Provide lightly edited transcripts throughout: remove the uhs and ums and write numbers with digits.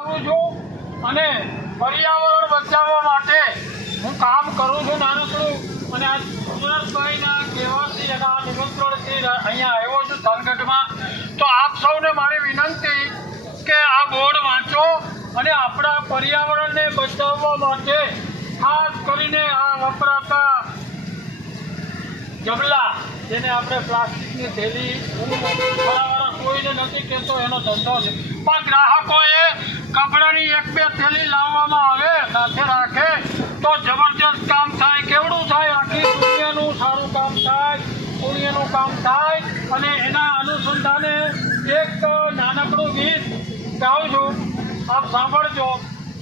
અને પર્યાવરણ બચાવવા માટે હું કામ કરું છું નાનકડું અને આ સુરેશભાઈના કહેવાથી અને આ નિમંત્રણથી અહીંયા આવ્યો છું થાનગઢમાં. તો આપ સૌને મારી વિનંતી કે આ બોર્ડ વાંચો અને આપણા પર્યાવરણને બચાવવા માટે ખાસ કરીને આ વપરાતા જબલા જેને આપણે પ્લાસ્ટિકની થેલી ખોરાવાળા કોઈને નથી કહેતો એનો ધંધો છે, પણ ગ્રાહકોએ કપડાની 1-2 થેલી લાવવામાં આવે સાથે રાખે તો જબરજસ્ત કામ થાય. કેવડું થાય? આખી દુનિયાનું સારું કામ થાય, પુણ્યનું કામ થાય. અને એના અનુસંધાને એક નાનકડું ગીત ગાઉં છું, આપ સાંભળજો.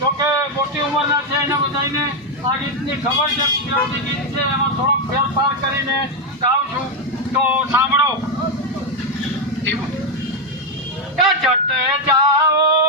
જોકે મોટી ઉંમરના છે એને બધાને આ ગીતની ખબર છે, ગુજરાતી ગીત છે, એમાં થોડોક ફેરફાર કરીને ગાઉં છું, તો સાંભળો. જટ જાઓ